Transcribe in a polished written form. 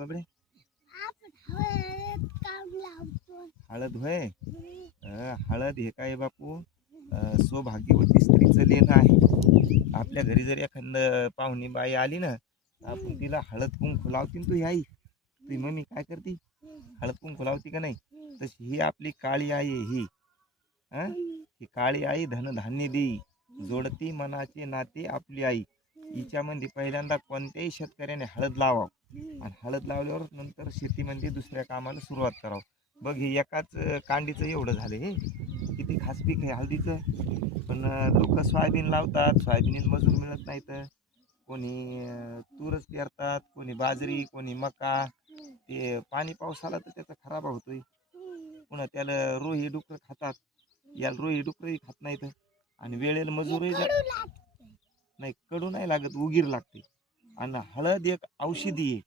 बाबडे हळद होय. हळद हे काय बापू सौभाग्यवती स्त्रीचं लेणं आहे. आपल्या घरी जर एखादं पाहुणी बाई आली ना आपण तिला हळद कुंकू लावती तू आई तुझी मम्मी काय करते हळद कुंकू लावती का नाही. तशी ही आपली काळी आई आहे ही. ही काळी आई धनधान्य देई जोडती मनाचे नाते आपली आई. हिच्यामध्ये पहिल्यांदा कोणत्याही शेतकऱ्याने हळद लावावं आणि हळद लावल्यावर नंतर शेतीमध्ये दुसऱ्या कामाला सुरुवात करावं. बघ हे एकाच कांडीचं एवढं झालं हे किती खास पीक आहे हळदीचं. पण लोक सोयाबीन लावतात सोयाबीन मजूर मिळत नाही तर कोणी तूरच पेरतात कोणी बाजरी कोणी मका. ते पाणी पाऊस आला तर त्याचा खराब होतोय. पुन्हा त्याला रोही डुकर खातात याला रोही डुकरही खात नाहीत आणि वेळेला मजूरही नाही कडू नाही लागत उगीर लागते. आणि हळद एक औषधी आहे